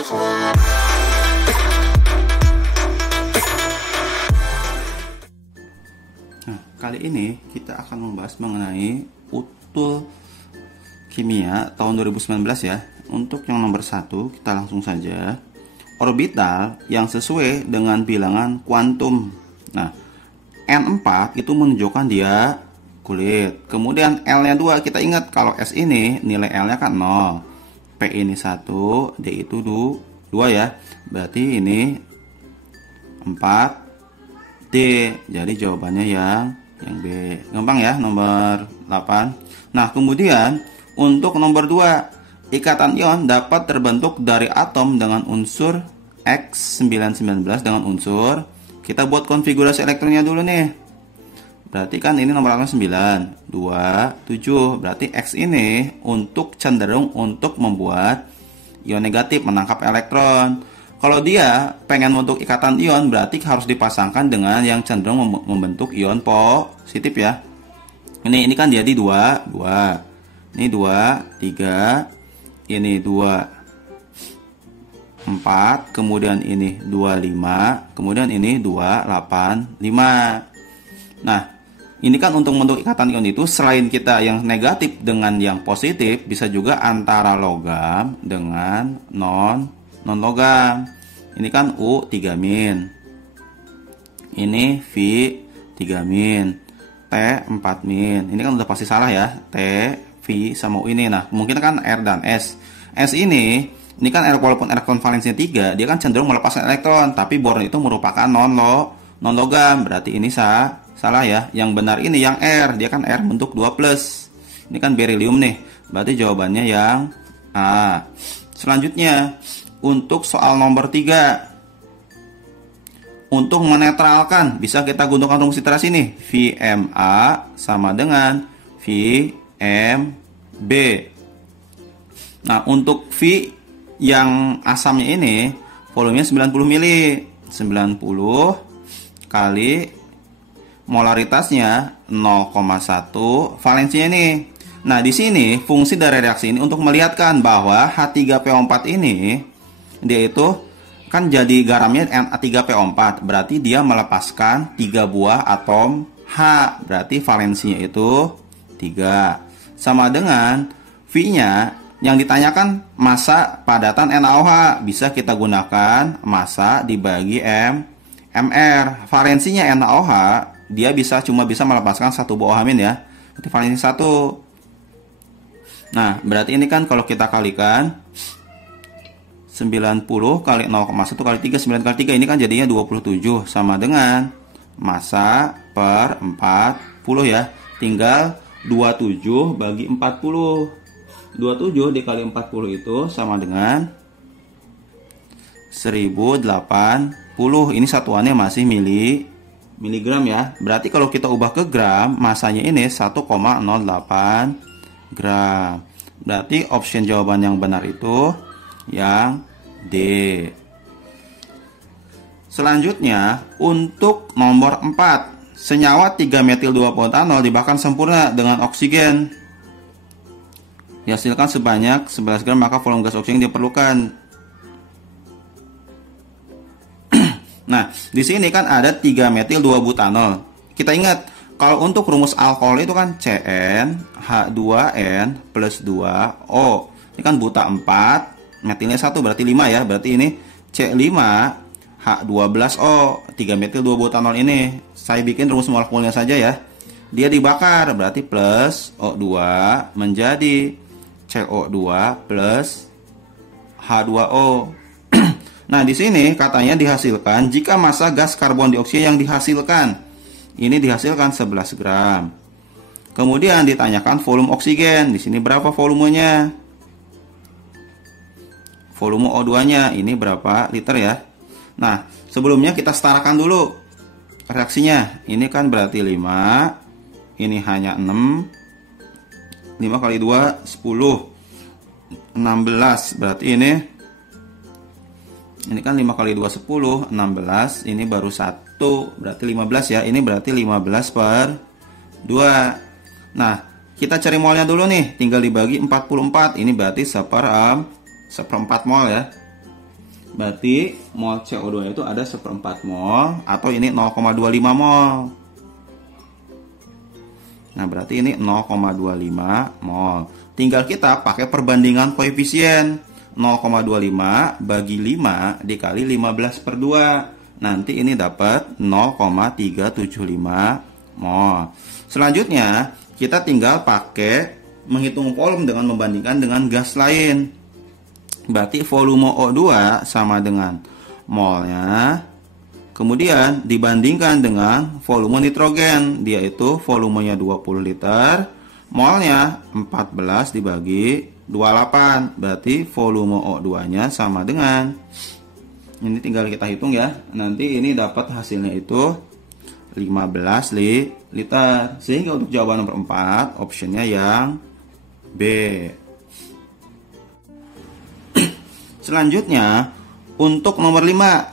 Nah, kali ini kita akan membahas mengenai utul kimia tahun 2019 ya. Untuk yang nomor 1 kita langsung saja. Orbital yang sesuai dengan bilangan kuantum. Nah, N4 itu menunjukkan dia kulit. Kemudian L-nya 2, kita ingat kalau S ini nilai L-nya kan 0. P ini 1, D itu 2 ya. Berarti ini 4, D. Jadi jawabannya yang B. Gampang ya, nomor 8. Nah, kemudian untuk nomor 2, ikatan ion dapat terbentuk dari atom dengan unsur X919 dengan unsur. Kita buat konfigurasi elektronnya dulu nih. Berarti kan ini nomor 9, 2, 7. Berarti X ini untuk cenderung untuk membuat ion negatif, menangkap elektron. Kalau dia pengen membentuk ikatan ion, berarti harus dipasangkan dengan yang cenderung membentuk ion positif ya. Ini kan jadi 2, 2. Ini 2, 3. Ini 2, 4. Kemudian ini 2, 5. Kemudian ini 2, 8, 5. Nah, ini kan untuk membentuk ikatan ion itu selain kita yang negatif dengan yang positif, bisa juga antara logam dengan non logam. Ini kan U 3 min. Ini V 3 min. T 4 min. Ini kan udah pasti salah ya. T, V sama U ini. Nah, mungkin kan R dan S. S ini kan walaupun elektron valensinya 3, dia kan cenderung melepaskan elektron, tapi boron itu merupakan non logam. Berarti ini salah ya. Yang benar ini yang R, dia kan R bentuk 2+. Ini kan berilium nih. Berarti jawabannya yang A. Selanjutnya, untuk soal nomor 3. Untuk menetralkan, bisa kita gunakan rumus iterasi nih. VMA sama dengan VMB. Nah, untuk V yang asamnya ini, volumenya 90 mili. 90 kali molaritasnya 0,1, valensinya ini. Nah, di sini fungsi dari reaksi ini untuk melihatkan bahwa H3PO4 ini dia itu kan jadi garamnya Na3PO4, berarti dia melepaskan 3 buah atom H, berarti valensinya itu 3. Sama dengan V-nya yang ditanyakan massa padatan NaOH, bisa kita gunakan massa dibagi MR. Valensinya NaOH dia cuma bisa melepaskan 1 buah amin ya. Berarti valensi 1. Nah, berarti ini kan kalau kita kalikan 90 kali 0,1 kali 3, 9 kali 3, ini kan jadinya 27 sama dengan massa per 40 ya. Tinggal 27 bagi 40. 27 dikali 40 itu sama dengan 1080. Ini satuannya masih miligram ya. Berarti kalau kita ubah ke gram, masanya ini 1,08 gram. Berarti option jawaban yang benar itu yang D. Selanjutnya, untuk nomor 4. Senyawa 3-metil-2-propanol dibakar sempurna dengan oksigen. Dihasilkan sebanyak 11 gram, maka volume gas oksigen diperlukan. Nah, di sini kan ada 3-metil-2-butanol. Kita ingat, kalau untuk rumus alkohol itu kan CN H2N plus 2O. Ini kan buta 4, metilnya 1 berarti 5 ya. Berarti ini C5 H12O, 3-metil-2-butanol ini. Saya bikin rumus molekulnya saja ya. Dia dibakar, berarti plus O2 menjadi CO2 plus H2O. Nah, di sini katanya dihasilkan jika massa gas karbon dioksida yang dihasilkan ini dihasilkan 11 gram. Kemudian ditanyakan volume oksigen. Di sini berapa volumenya? Volume O2-nya ini berapa liter ya? Nah, sebelumnya kita setarakan dulu reaksinya. Ini kan berarti 5. Ini hanya 6. 5 kali 2 10. 16. Berarti ini kan 5 kali 2 10, 16. Ini baru 1, berarti 15 ya. Ini berarti 15 per 2. Nah, kita cari molnya dulu nih. Tinggal dibagi 44. Ini berarti seperempat mol ya. Berarti mol CO2 itu ada 1/4 mol, atau ini 0,25 mol. Nah, berarti ini 0,25 mol. Tinggal kita pakai perbandingan koefisien. 0,25 bagi 5 dikali 15/2. Nanti ini dapat 0,375 mol. Selanjutnya, kita tinggal pakai menghitung volume dengan membandingkan dengan gas lain. Berarti volume O2 sama dengan molnya, kemudian dibandingkan dengan volume nitrogen, dia itu volumenya 20 liter, molnya 14 dibagi 28, berarti volume O2 nya sama dengan, ini tinggal kita hitung ya, nanti ini dapat hasilnya itu 15 liter. Sehingga untuk jawaban nomor 4 optionnya yang B. Selanjutnya, untuk nomor 5,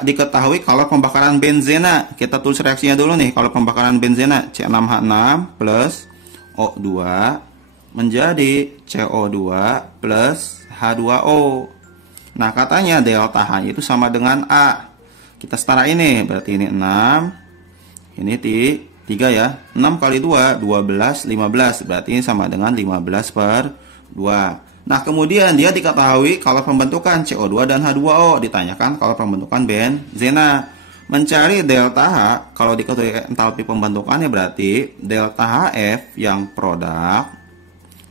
diketahui kalau pembakaran benzena. Kita tulis reaksinya dulu nih. Kalau pembakaran benzena C6H6 plus O2 menjadi CO2 plus H2O. Nah, katanya delta H itu sama dengan A. Kita setara ini, berarti ini 6, ini 3 ya. 6 kali 2, 12, 15. Berarti ini sama dengan 15/2. Nah, kemudian dia diketahui kalau pembentukan CO2 dan H2O, ditanyakan kalau pembentukan benzena. Mencari delta H, kalau diketahui entalpi pembentukannya berarti delta HF yang produk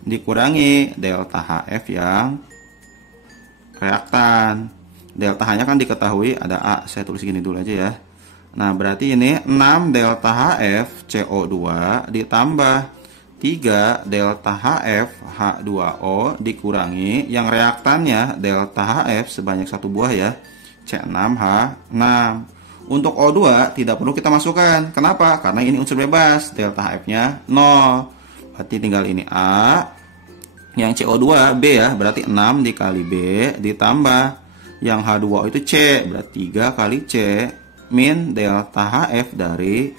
dikurangi delta HF yang reaktan. Delta H-nya kan diketahui ada A, saya tulis gini dulu aja ya. Nah, berarti ini 6 delta HF CO2 ditambah 3 delta HF H2O dikurangi yang reaktannya delta HF sebanyak 1 buah ya, C6H6. Untuk O2 tidak perlu kita masukkan. Kenapa? Karena ini unsur bebas, delta HF-nya 0. Berarti tinggal ini A. Yang CO2 B ya, berarti 6 dikali B ditambah yang H2O itu C, berarti 3 kali C min delta HF dari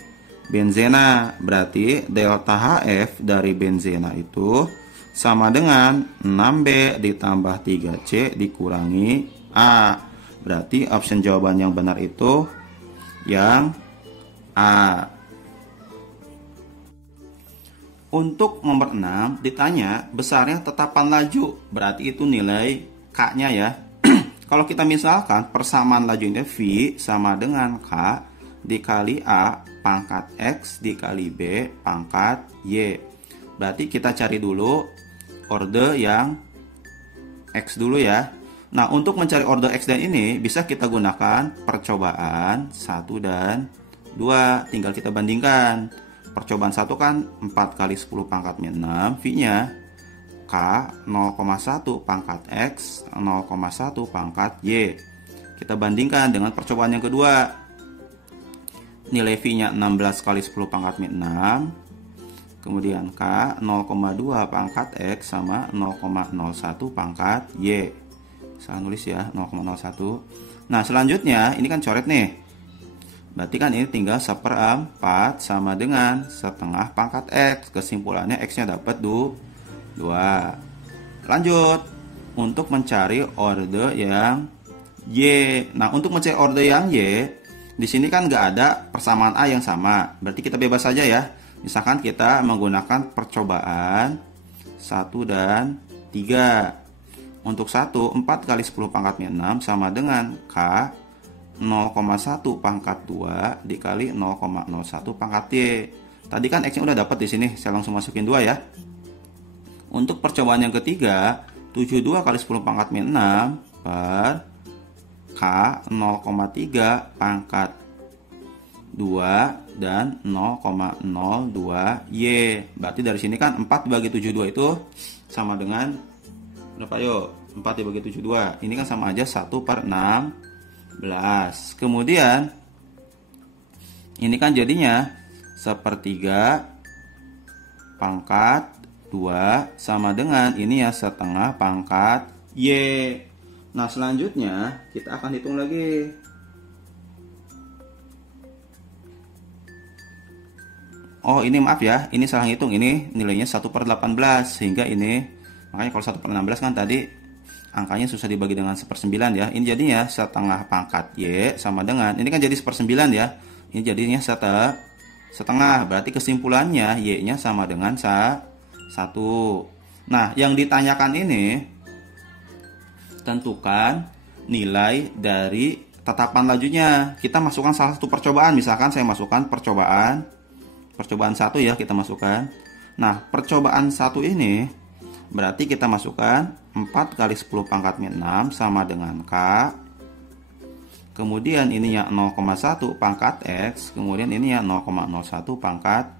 benzena. Berarti delta HF dari benzena itu sama dengan 6B ditambah 3C dikurangi A. Berarti option jawaban yang benar itu yang A. Untuk nomor 6 ditanya besarnya tetapan laju, berarti itu nilai K-nya ya. Kalau kita misalkan persamaan laju ini V sama dengan K dikali A pangkat X dikali B pangkat Y. Berarti kita cari dulu orde yang X dulu ya. Nah, untuk mencari orde X dan ini bisa kita gunakan percobaan 1 dan 2. Tinggal kita bandingkan. Percobaan 1 kan 4 kali 10 pangkat 6, V-nya K 0,1 pangkat X 0,1 pangkat Y. Kita bandingkan dengan percobaan yang kedua. Nilai V-nya 16 kali 10 pangkat 6. Kemudian K 0,2 pangkat X sama 0,01 pangkat Y. Salah nulis ya, 0,01. Nah, selanjutnya ini kan coret nih. Berarti kan ini tinggal 1/4 sama dengan setengah pangkat X. Kesimpulannya X-nya dapat 2. Lanjut. Untuk mencari orde yang Y. Nah, untuk mencari orde yang Y, di sini kan nggak ada persamaan A yang sama. Berarti kita bebas saja ya. Misalkan kita menggunakan percobaan 1 dan 3. Untuk 1, 4 kali 10 pangkat 6 sama dengan K 0,1 pangkat 2 dikali 0,01 pangkat Y. Tadi kan X-nya udah dapat di sini, saya langsung masukin 2 ya. Untuk percobaan yang ketiga, 72 kali 10 pangkat 6 per K 0,3 pangkat 2 dan 0,02 Y. Berarti dari sini kan 4 dibagi 72 itu sama dengan berapa yuk? 4 dibagi 72. Ini kan sama aja 1/16. Kemudian ini kan jadinya 1/3 pangkat 2 sama dengan ini ya setengah pangkat Y. Nah, selanjutnya kita akan hitung lagi. Oh, ini maaf ya, ini salah hitung. Ini nilainya 1/18 sehingga ini, makanya kalau 1/16 kan tadi angkanya susah dibagi dengan 1/9 ya. Ini jadinya setengah pangkat Y sama dengan, ini kan jadi 1/9 ya. Ini jadinya setengah. Berarti kesimpulannya Y-nya sama dengan 1. Nah, yang ditanyakan ini, tentukan nilai dari tetapan lajunya. Kita masukkan salah satu percobaan. Misalkan saya masukkan percobaan 1 ya, kita masukkan. Nah, percobaan 1 ini berarti kita masukkan 4 kali 10 pangkat min 6 sama dengan K. Kemudian ininya 0,1 pangkat X. Kemudian ininya 0,01 pangkat.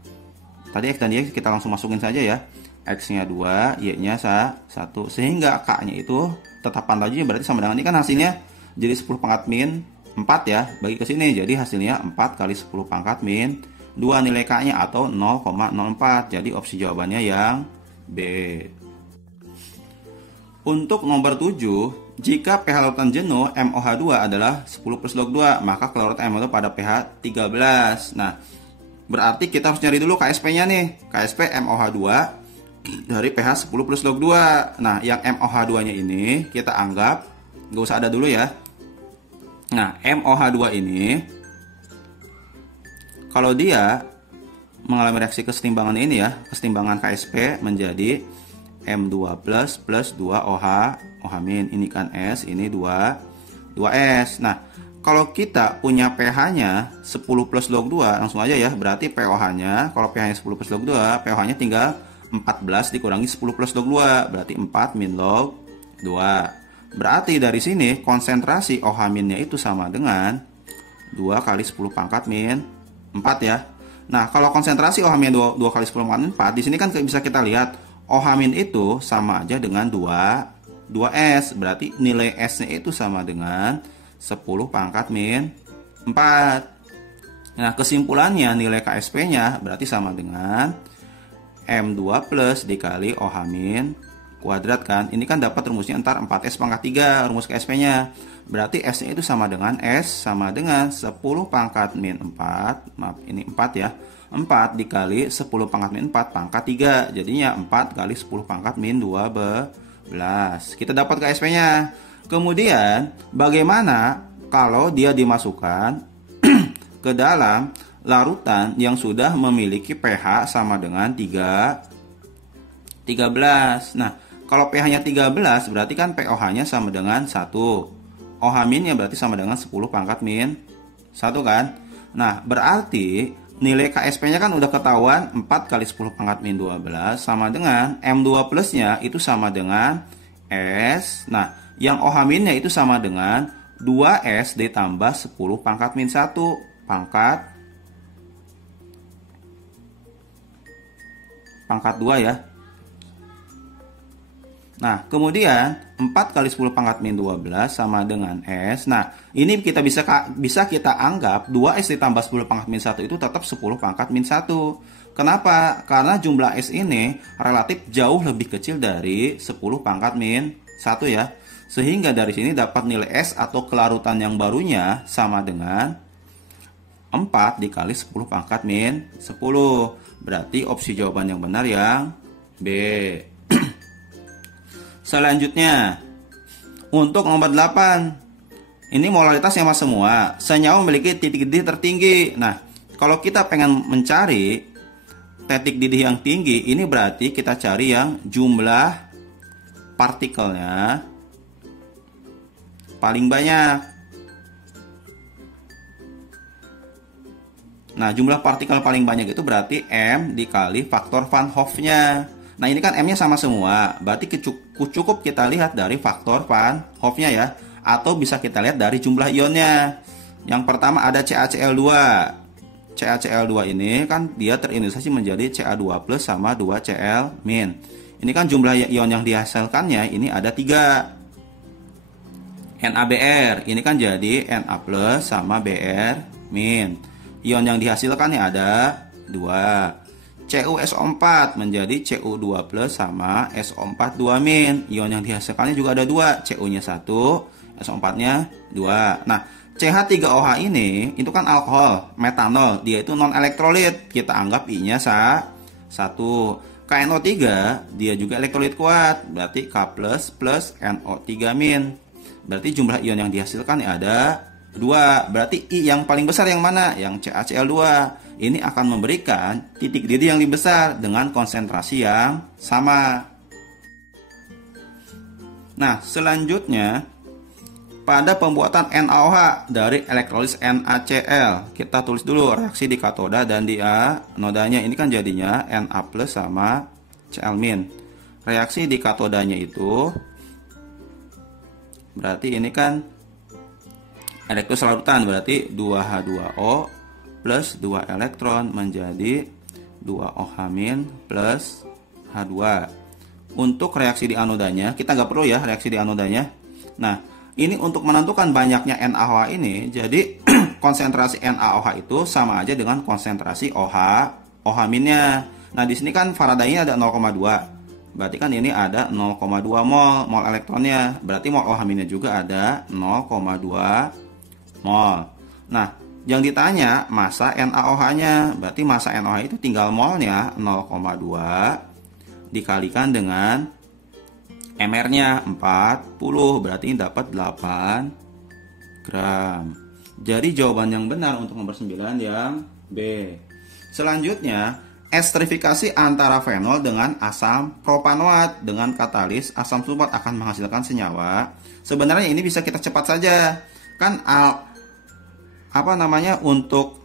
Tadi X dan Y kita langsung masukin saja ya. X-nya 2, Y-nya 1. Sehingga K-nya itu tetapan lajunya berarti sama dengan, ini kan hasilnya jadi 10 pangkat min 4 ya. Bagi ke sini jadi hasilnya 4 kali 10 pangkat min 2 nilai K-nya atau 0,04. Jadi opsi jawabannya yang B. Untuk nomor 7, jika pH larutan jenuh MOH2 adalah 10 plus log 2, maka kelarutan MOH2 pada pH 13. Nah, berarti kita harus nyari dulu KSP-nya nih. KSP MOH2 dari pH 10 plus log 2. Nah, yang MOH2-nya ini kita anggap nggak usah ada dulu ya. Nah, MOH2 ini kalau dia mengalami reaksi kesetimbangan ini ya, kesetimbangan KSP menjadi M2 plus 2 OH min. Ini kan S, ini 2S. Nah, kalau kita punya pH-nya 10 plus log 2, langsung aja ya, berarti pOH-nya, kalau pH-nya 10 plus log 2, pOH-nya tinggal 14 dikurangi 10 plus log 2, berarti 4 min log 2. Berarti dari sini konsentrasi OH minnya itu sama dengan 2 kali 10 pangkat min 4 ya. Nah, kalau konsentrasi OH min 2 kali 10 pangkat min 4, di sini kan bisa kita lihat OH min itu sama aja dengan 2S. Berarti nilai S-nya itu sama dengan 10 pangkat min 4. Nah, kesimpulannya nilai KSP-nya berarti sama dengan M2 plus dikali OH min kuadrat kan. Ini kan dapat rumusnya ntar 4S pangkat 3 rumus KSP-nya. Berarti S-nya itu sama dengan S sama dengan 10 pangkat min 4. Maaf, ini 4 ya. 4 dikali 10 pangkat min 4 pangkat 3. Jadinya 4 kali 10 pangkat min 12. Kita dapat KSP-nya. Kemudian bagaimana kalau dia dimasukkan ke dalam larutan yang sudah memiliki pH sama dengan 13. Nah, kalau pH-nya 13 berarti kan pOH-nya sama dengan 1. OH min-nya berarti sama dengan 10 pangkat min 1 kan. Nah, berarti nilai KSP-nya kan udah ketahuan 4 kali 10 pangkat min 12 sama dengan M2 plus-nya itu sama dengan S. Nah, yang OH min-nya itu sama dengan 2S ditambah 10 pangkat min 1 pangkat 2 ya. Nah, kemudian 4 kali 10 pangkat min 12 sama dengan S. Nah, ini kita bisa kita anggap 2S ditambah 10 pangkat min 1 itu tetap 10 pangkat min 1. Kenapa? Karena jumlah S ini relatif jauh lebih kecil dari 10 pangkat min 1 ya. Sehingga dari sini dapat nilai S atau kelarutan yang barunya sama dengan 4 dikali 10 pangkat min 10. Berarti opsi jawaban yang benar yang B. Selanjutnya, untuk nomor 8, ini molaritas sama semua. Senyawa memiliki titik didih tertinggi. Nah, kalau kita pengen mencari titik didih yang tinggi, ini berarti kita cari yang jumlah partikelnya paling banyak. Nah, jumlah partikel paling banyak itu berarti M dikali faktor Van Hoff-nya. Nah, ini kan M-nya sama semua. Berarti cukup kita lihat dari faktor Van Hoff-nya ya. Atau bisa kita lihat dari jumlah ionnya. Yang pertama ada CaCl2. CaCl2 ini kan dia terindustri menjadi Ca2 plus sama 2Cl min. Ini kan jumlah ion yang dihasilkannya ini ada 3. NaBr. Ini kan jadi Na plus sama Br min. Ion yang dihasilkannya ada 2. CuSO4 menjadi Cu2 plus sama SO4 2 min. Ion yang dihasilkannya juga ada 2. Cu-nya 1, SO4-nya 2. Nah, CH3OH ini itu kan alkohol, metanol. Dia itu non elektrolit. Kita anggap I-nya 1. KNO3 dia juga elektrolit kuat, berarti K+ plus NO3-. Berarti jumlah ion yang dihasilkan ada 2. Berarti I yang paling besar yang mana? Yang CaCl2. Ini akan memberikan titik didih yang lebih besar dengan konsentrasi yang sama. Nah, selanjutnya pada pembuatan NaOH dari elektrolis NaCl, kita tulis dulu reaksi di katoda dan di anodanya. Ini kan jadinya Na+ sama Cl-. Reaksi di katodanya itu berarti ini kan elektron larutan, berarti 2H2O plus 2 elektron menjadi 2OH- plus H2. Untuk reaksi di anodanya, kita nggak perlu ya reaksi di anodanya. Nah, ini untuk menentukan banyaknya NaOH ini, jadi konsentrasi NaOH itu sama aja dengan konsentrasi OH-nya. Nah, di sini kan Faraday-nya ada 0,2. Berarti kan ini ada 0,2 mol elektronnya. Berarti mol OH-nya juga ada 0,2 mol. Nah, yang ditanya masa NaOH-nya. Berarti masa NaOH itu tinggal molnya 0,2 dikalikan dengan MR-nya 40, berarti dapat 8 gram. Jadi jawaban yang benar untuk nomor 9 yang B. Selanjutnya, esterifikasi antara fenol dengan asam propanoat dengan katalis asam sulfat akan menghasilkan senyawa. Sebenarnya ini bisa kita cepat saja. Kan untuk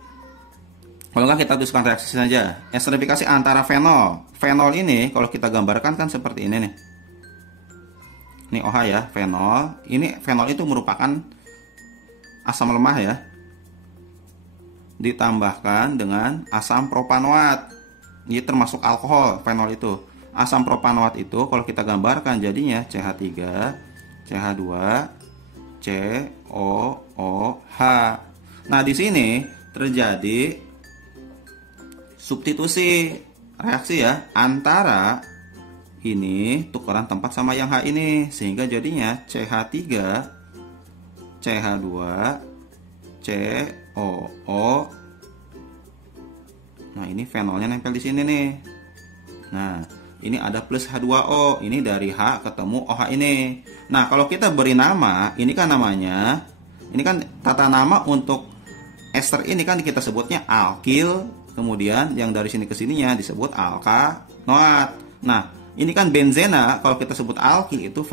kalau nggak kita tuliskan reaksi saja. Esterifikasi antara fenol. Fenol ini kalau kita gambarkan kan seperti ini nih. Ini OH ya, fenol. Ini fenol itu merupakan asam lemah ya. Ditambahkan dengan asam propanoat. Ini termasuk alkohol, fenol itu. Asam propanoat itu kalau kita gambarkan jadinya CH3, CH2, COOH. Nah, di sini terjadi substitusi reaksi ya antara ini tukeran tempat sama yang H ini, sehingga jadinya CH3 CH2 COO. Nah, ini fenolnya nempel di sini nih. Nah, ini ada plus H2O, ini dari H ketemu OH ini. Nah, kalau kita beri nama, ini kan namanya, ini kan tata nama untuk ester ini kan kita sebutnya alkil, kemudian yang dari sini ke sininya disebut alkanoat. Nah, ini kan benzena, kalau kita sebut alkil itu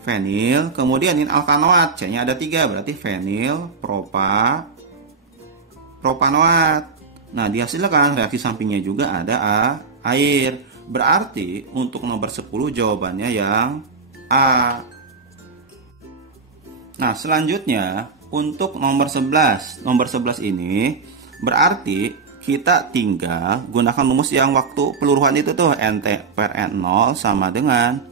fenil, kemudian ini alkanoat, C-nya ada 3, berarti fenil propanoat. Nah, dihasilkan reaksi sampingnya juga ada air. Berarti untuk nomor 10 jawabannya yang A. Nah, selanjutnya untuk nomor 11. Nomor 11 ini berarti kita tinggal gunakan rumus yang waktu peluruhan itu tuh, NT per N0 sama dengan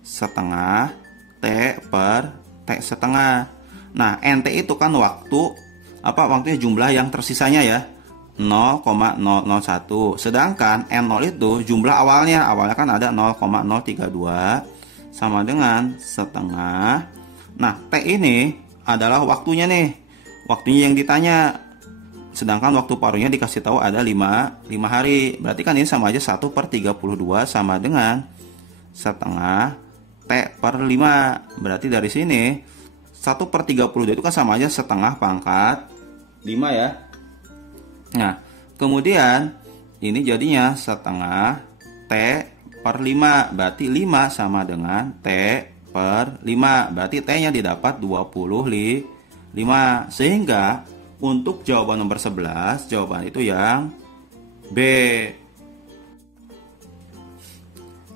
setengah T per T setengah. Nah, NT itu kan waktunya jumlah yang tersisanya ya, 0,001. Sedangkan N0 itu jumlah awalnya kan ada 0,032 sama dengan setengah. Nah, T ini adalah waktunya nih, waktunya yang ditanya. Sedangkan waktu paruhnya dikasih tahu ada 5 hari. Berarti kan ini sama aja 1/32 sama dengan setengah T per 5. Berarti dari sini 1/32 itu kan sama aja setengah pangkat 5 ya. Nah, kemudian ini jadinya setengah T per 5. Berarti 5 sama dengan T per 5. Berarti T-nya didapat 25. Sehingga untuk jawaban nomor 11, jawaban itu yang B.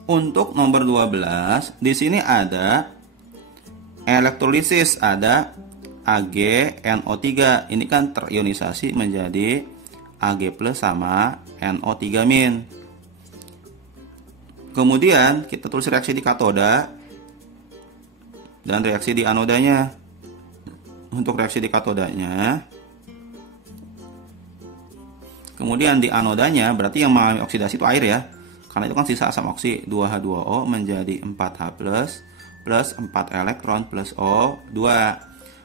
Untuk nomor 12, di sini ada elektrolisis, ada AgNO3. Ini kan terionisasi menjadi Ag+ sama NO3-. Kemudian kita tulis reaksi di katoda dan reaksi di anodanya. Untuk reaksi di katodanya, kemudian di anodanya berarti yang mengalami oksidasi itu air ya. Karena itu kan sisa asam oksi, 2H2O menjadi 4H+ plus 4 elektron plus O2.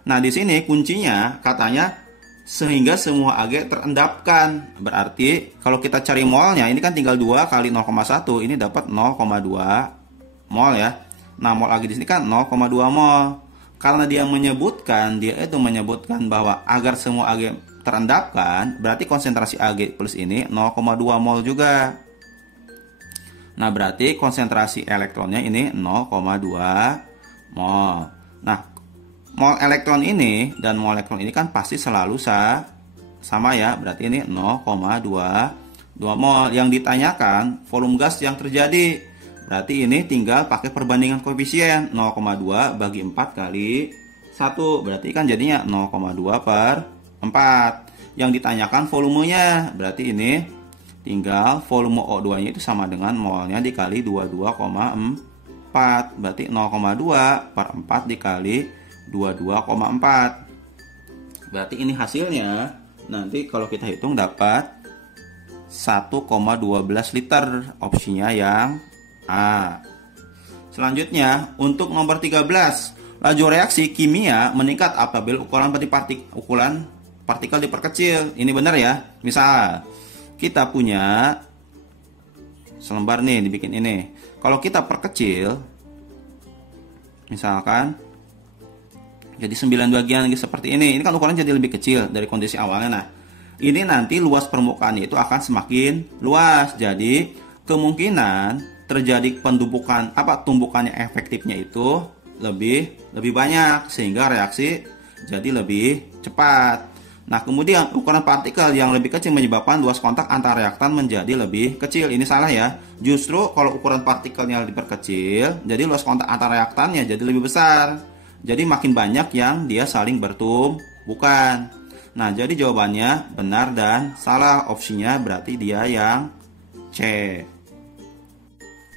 Nah, di sini kuncinya katanya sehingga semua Ag terendapkan. Berarti kalau kita cari molnya, ini kan tinggal 2 kali 0,1, ini dapat 0,2 mol ya. Nah, mol Ag di sini kan 0,2 mol. Karena dia itu menyebutkan bahwa agar semua Ag terendapkan, berarti konsentrasi Ag plus ini 0,2 mol juga. Nah, berarti konsentrasi elektronnya ini 0,2 mol. Nah, mol elektron ini dan mol elektron ini kan pasti selalu sama ya. Berarti ini 0,2 mol. Yang ditanyakan volume gas yang terjadi. Berarti ini tinggal pakai perbandingan koefisien 0,2 bagi 4 kali 1. Berarti kan jadinya 0,2 per 4. Yang ditanyakan volumenya. Berarti ini tinggal volume O2-nya itu sama dengan molnya dikali 22,4. Berarti 0,2 per 4 dikali 22,4. Berarti ini hasilnya nanti kalau kita hitung dapat 1,12 liter. Opsinya yang A. Selanjutnya untuk nomor 13, laju reaksi kimia meningkat apabila ukuran partikel diperkecil. Ini benar ya. Misal kita punya selembar nih, dibikin ini. Kalau kita perkecil, misalkan jadi 9 bagian seperti ini kan ukurannya jadi lebih kecil dari kondisi awalnya. Nah, ini nanti luas permukaannya itu akan semakin luas. Jadi kemungkinan terjadi tumbukannya efektifnya itu lebih banyak, sehingga reaksi jadi lebih cepat. Nah, kemudian ukuran partikel yang lebih kecil menyebabkan luas kontak antar reaktan menjadi lebih kecil. Ini salah ya. Justru kalau ukuran partikelnya diperkecil, jadi luas kontak antar reaktannya jadi lebih besar. Jadi makin banyak yang dia saling bertumbukan. Nah, jadi jawabannya benar dan salah. Opsinya berarti dia yang C.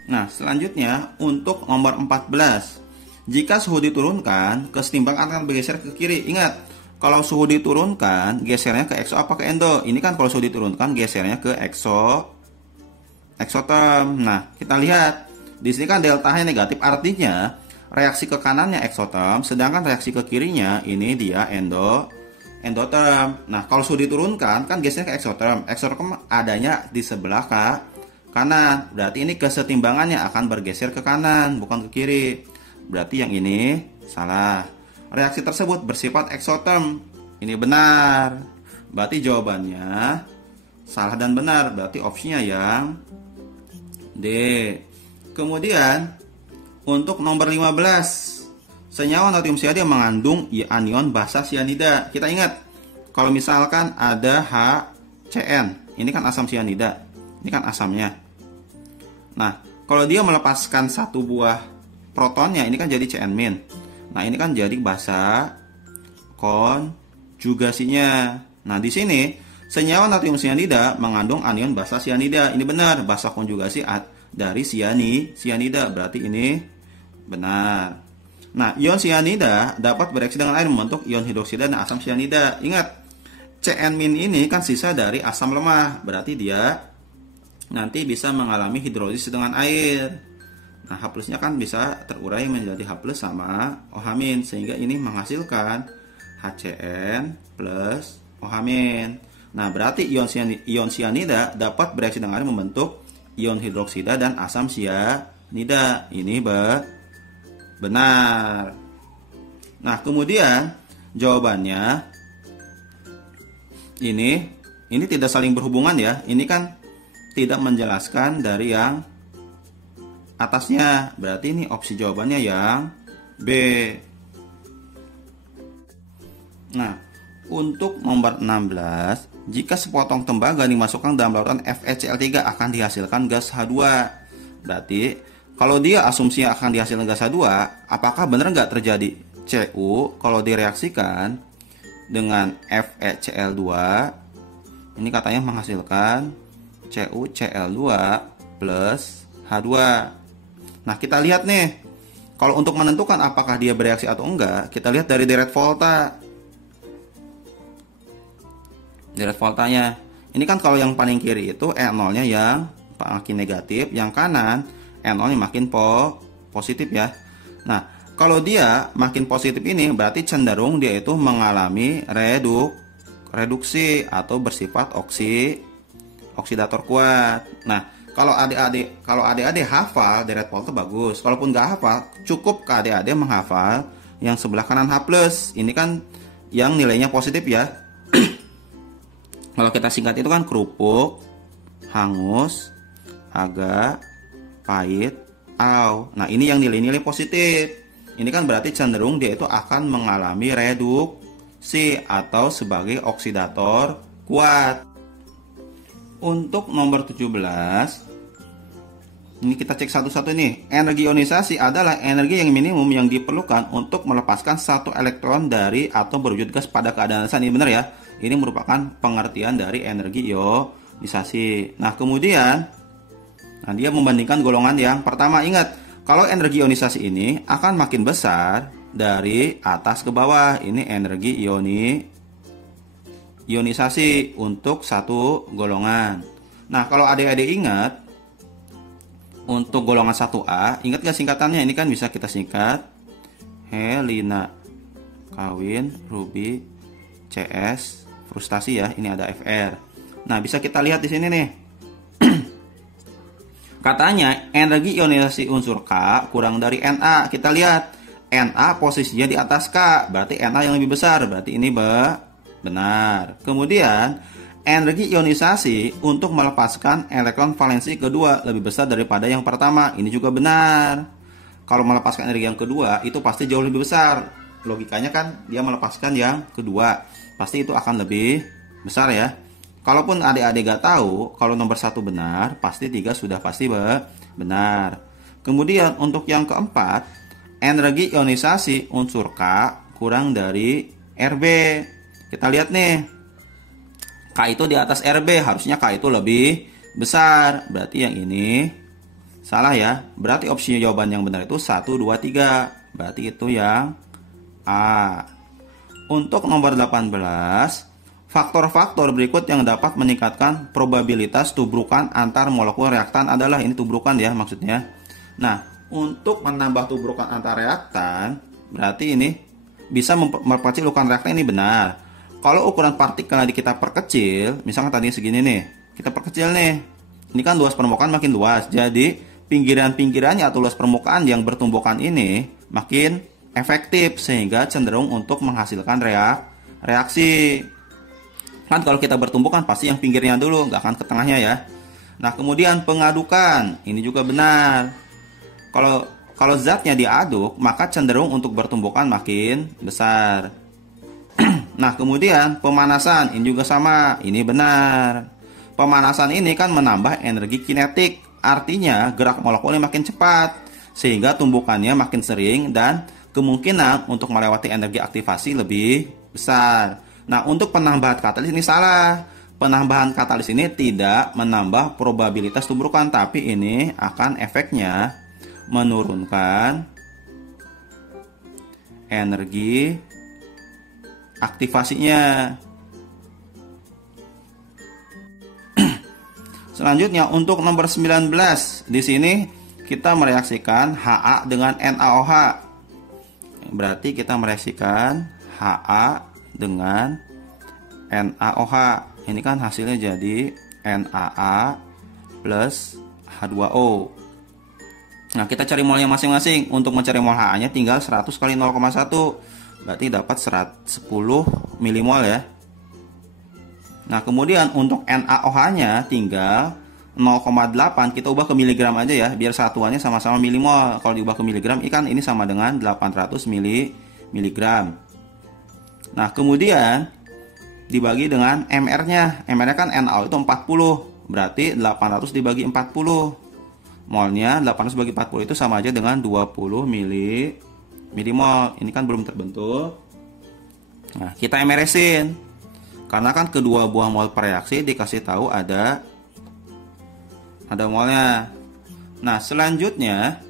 Nah, selanjutnya untuk nomor 14. Jika suhu diturunkan, kesetimbangan akan bergeser ke kiri. Ingat, kalau suhu diturunkan, gesernya ke ekso apa ke endo? Ini kan kalau suhu diturunkan, gesernya ke eksoterm. Nah, kita lihat. Di sini kan delta-nya negatif, artinya reaksi ke kanannya eksoterm, sedangkan reaksi ke kirinya ini dia endoterm. Nah, kalau suhu diturunkan, kan gesernya ke eksoterm. Eksoterm adanya di sebelah kanan. Berarti ini kesetimbangannya akan bergeser ke kanan, bukan ke kiri. Berarti yang ini salah. Reaksi tersebut bersifat eksoterm. Ini benar. Berarti jawabannya salah dan benar. Berarti opsinya yang D. Kemudian untuk nomor 15. Senyawa natrium sianida mengandung anion basa sianida. Kita ingat, kalau misalkan ada HCN, ini kan asam sianida. Ini kan asamnya. Nah, kalau dia melepaskan satu buah protonnya, ini kan jadi Cn-. Nah, ini kan jadi basa konjugasinya. Nah, di sini senyawa natrium sianida mengandung anion basa sianida. Ini benar, basa konjugasi dari sianida. Berarti ini benar. Nah, ion sianida dapat bereaksi dengan air membentuk ion hidroksida dan asam sianida. Ingat, Cn- ini kan sisa dari asam lemah. Berarti dia nanti bisa mengalami hidrolisis dengan air. Nah, H plusnya kan bisa terurai menjadi H plus sama OH-, sehingga ini menghasilkan HCN plus OH-. Nah, berarti ion sianida dapat bereaksi dengan air membentuk ion hidroksida dan asam sianida. Ini benar. Nah, kemudian jawabannya ini tidak saling berhubungan ya. Ini kan tidak menjelaskan dari yang atasnya. Berarti ini opsi jawabannya yang B. Nah, untuk nomor 16, jika sepotong tembaga dimasukkan dalam lautan FeCl3 akan dihasilkan gas H2. Berarti kalau dia asumsinya akan dihasilkan gas H2, apakah benar nggak terjadi Cu kalau direaksikan dengan FeCl2? Ini katanya menghasilkan CuCl2 plus H2. Nah, kita lihat nih. Kalau untuk menentukan apakah dia bereaksi atau enggak, kita lihat dari deret volta. Deret voltanya. Ini kan kalau yang paling kiri itu E0-nya yang makin negatif, yang kanan E0-nya makin positif ya. Nah, kalau dia makin positif ini berarti cenderung dia itu mengalami reduksi atau bersifat oksidator kuat. Nah, kalau adik-adik hafal deret Volta bagus. Kalaupun nggak hafal, cukup ke adik-adik menghafal yang sebelah kanan H+. Ini kan yang nilainya positif ya. Kalau kita singkat itu kan kerupuk, hangus, agak, pahit, au. Nah, ini yang nilai-nilai positif. Ini kan berarti cenderung dia itu akan mengalami reduksi atau sebagai oksidator kuat. Untuk nomor 17, ini kita cek satu-satu nih. Energi ionisasi adalah energi yang minimum yang diperlukan untuk melepaskan satu elektron dari atau berwujud gas pada keadaan dasar. Ini benar ya. Ini merupakan pengertian dari energi ionisasi. Nah, kemudian dia membandingkan golongan yang pertama. Ingat, kalau energi ionisasi ini akan makin besar dari atas ke bawah. Ini energi ionisasi untuk satu golongan. Nah, kalau adik-adik ingat, untuk golongan 1A, ingat gak singkatannya? Ini kan bisa kita singkat Helena, kawin, Ruby, CS, frustasi ya. Ini ada FR. Nah, bisa kita lihat di sini nih. Katanya energi ionisasi unsur K kurang dari Na. Kita lihat Na posisinya di atas K, berarti Na yang lebih besar. Berarti ini benar. Kemudian energi ionisasi untuk melepaskan elektron valensi kedua lebih besar daripada yang pertama. Ini juga benar. Kalau melepaskan energi yang kedua itu pasti jauh lebih besar. Logikanya kan dia melepaskan yang kedua, pasti itu akan lebih besar ya. Kalaupun adik-adik gak tahu, kalau nomor 1 benar, pasti 3 sudah pasti benar. Kemudian untuk yang keempat, energi ionisasi unsur K kurang dari Rb. Kita lihat nih, K itu di atas Rb, harusnya K itu lebih besar. Berarti yang ini salah ya. Berarti opsi jawaban yang benar itu 1, 2, 3. Berarti itu yang A. Untuk nomor 18, faktor-faktor berikut yang dapat meningkatkan probabilitas tubrukan antar molekul reaktan adalah, ini tubrukan ya maksudnya. Nah, untuk menambah tubrukan antar reaktan, berarti ini bisa memperkecil ukuran reaktan, ini benar. Kalau ukuran partikel yang kita perkecil, misalkan tadi segini nih, kita perkecil nih. Ini kan luas permukaan makin luas, jadi pinggiran-pinggirannya atau luas permukaan yang bertumbukan ini makin efektif, sehingga cenderung untuk menghasilkan reaksi. Kan kalau kita bertumbuh kan pasti yang pinggirnya dulu, nggak akan ke tengahnya ya. Nah, kemudian pengadukan, ini juga benar. Kalau zatnya diaduk, maka cenderung untuk bertumbukan makin besar. Nah, kemudian pemanasan, ini juga sama, ini benar. Pemanasan ini kan menambah energi kinetik, artinya gerak molekulnya makin cepat, sehingga tumbukannya makin sering dan kemungkinan untuk melewati energi aktivasi lebih besar. Nah, untuk penambahan katalis ini salah. Penambahan katalis ini tidak menambah probabilitas tubrukan, tapi ini akan efeknya menurunkan energi aktivasinya. Selanjutnya untuk nomor 19, di sini kita mereaksikan Ha dengan NaOH. Berarti kita mereaksikan Ha dengan NaOH. Ini kan hasilnya jadi Na plus H2O. Nah, kita cari molnya masing-masing. Untuk mencari mol Ha-nya tinggal 100 kali 0,1. Berarti dapat 10 milimol ya. Nah, kemudian untuk NaOH-nya tinggal 0,8. Kita ubah ke miligram aja ya, biar satuannya sama-sama milimol. Kalau diubah ke miligram, ikan ini sama dengan 800 miligram. Nah, kemudian dibagi dengan MR-nya. MR-nya kan NaO itu 40. Berarti 800 dibagi 40. Molnya 800 bagi 40 itu sama aja dengan 20 milimol. Ini kan belum terbentuk. Nah, kita MR-in. Karena kan kedua buah mol per reaksi dikasih tahu ada molnya. Nah, selanjutnya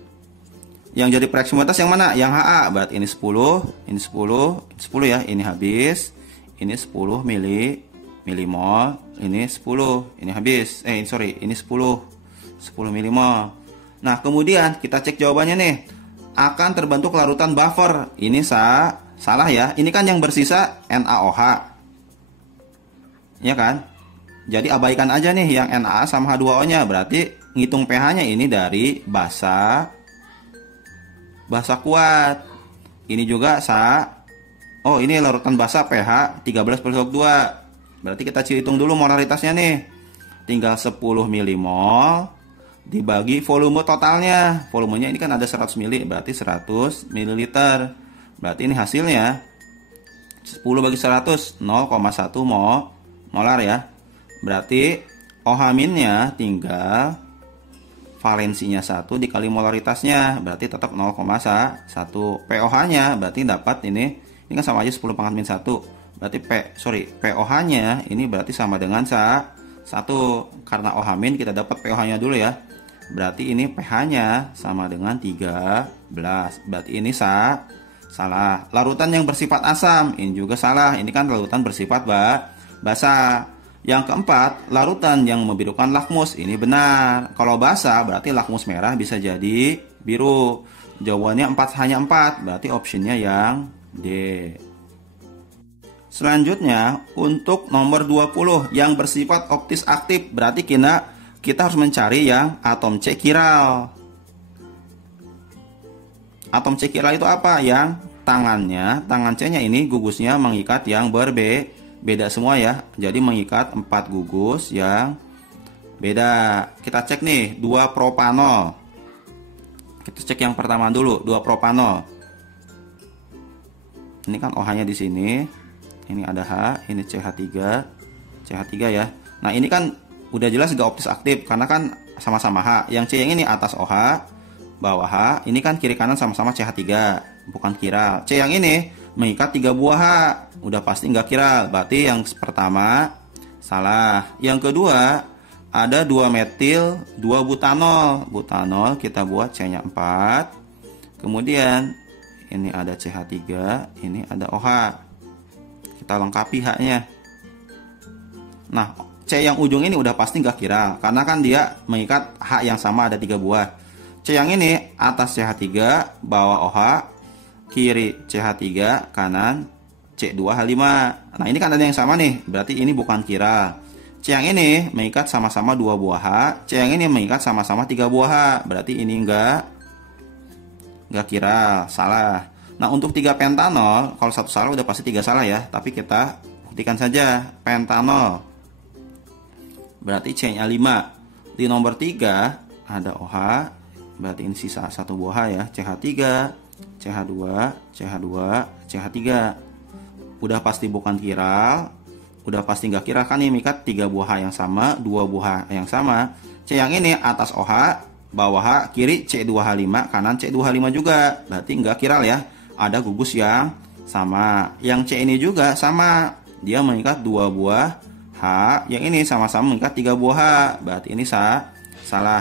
yang jadi proximitas yang mana? Yang Ha. Berarti ini 10, ini 10, ini 10 ya. Ini habis. Ini 10 milimol, ini 10, ini habis. Ini 10 milimol. Nah, kemudian kita cek jawabannya nih. Akan terbentuk larutan buffer. Ini salah ya. Ini kan yang bersisa NaOH. ya kan? Jadi abaikan aja nih yang Na sama H2O-nya. Berarti ngitung pH-nya ini dari basa kuat. Ini juga oh ini larutan basa pH 13/2. Berarti kita hitung dulu molaritasnya nih. Tinggal 10 milimol dibagi volume totalnya. Volumenya ini kan ada 100 ml, berarti 100 ml. Berarti ini hasilnya 10 bagi 100, 0,1 molar ya. Berarti OH-nya tinggal valensinya 1 dikali molaritasnya, berarti tetap 0,1. pOH-nya berarti dapat ini kan sama aja 10 pangkat min 1. Berarti pOH-nya ini berarti sama dengan 1. Karena OH- kita dapat pOH-nya dulu ya. Berarti ini pH-nya sama dengan 13. Berarti ini salah. Larutan yang bersifat asam ini juga salah. Ini kan larutan bersifat basa. Yang keempat, larutan yang membirukan lakmus ini benar. Kalau basa berarti lakmus merah bisa jadi biru. Jawabannya hanya 4. Berarti optionnya yang D. Selanjutnya untuk nomor 20 yang bersifat optis aktif, berarti kita harus mencari yang atom C kiral. Atom C kiral itu apa? Yang tangan C-nya ini gugusnya mengikat yang beda semua ya. Jadi mengikat 4 gugus yang beda. Kita cek nih 2 propanol. Kita cek yang pertama dulu, 2 propanol. Ini kan OH-nya di sini. Ini ada H, ini CH3 ya. Nah, ini kan udah jelas gak optis aktif karena kan sama-sama H. Yang C yang ini atas OH, bawah H. Ini kan kiri kanan sama-sama CH3, bukan kiral. C yang ini mengikat 3 buah H, udah pasti nggak kiral. Berarti yang pertama salah. Yang kedua ada 2 metil 2 butanol. Butanol kita buat C-nya 4. Kemudian ini ada CH3, ini ada OH. Kita lengkapi H-nya. Nah, C yang ujung ini udah pasti nggak kiral karena kan dia mengikat H yang sama ada 3 buah. C yang ini atas CH3, bawah OH, kiri CH3, kanan C2H5. Nah, ini kan ada yang sama nih, berarti ini bukan kiral. C yang ini mengikat sama-sama 2 buah H, C yang ini mengikat sama-sama 3 buah H, berarti ini enggak kiral, salah. Nah, untuk 3 pentanol, kalau satu salah udah pasti 3 salah ya, tapi kita buktikan saja. Pentanol berarti C-nya 5. Di nomor 3 ada OH, berarti ini sisa 1 buah H ya, CH3, CH2, CH2, CH3. Udah pasti bukan kiral, udah pasti nggak kiral kan ini mengikat 3 buah H yang sama, 2 buah H yang sama. C yang ini atas OH, bawah H, kiri C2H5, kanan C2H5 juga, berarti nggak kiral ya. Ada gugus yang sama. Yang C ini juga sama, dia mengikat 2 buah H, yang ini sama-sama mengikat 3 buah H, berarti ini salah.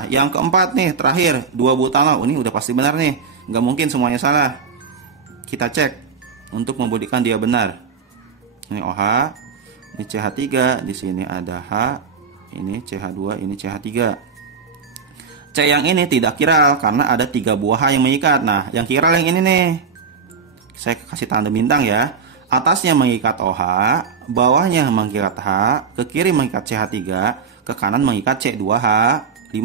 Yang keempat nih, terakhir 2 butanol, ini udah pasti benar nih, nggak mungkin semuanya salah. Kita cek untuk membuktikan dia benar. Ini OH, ini CH3, di sini ada H, ini CH2, ini CH3. C yang ini tidak kiral karena ada 3 buah H yang mengikat. Nah, yang kiral yang ini nih, saya kasih tanda bintang ya. Atasnya mengikat OH, bawahnya mengikat H, ke kiri mengikat CH3, ke kanan mengikat C2H5.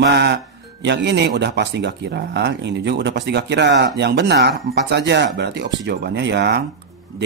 Yang ini udah pasti gak kiral, yang ini juga udah pasti gak kiral. Yang benar 4 saja, berarti opsi jawabannya yang D.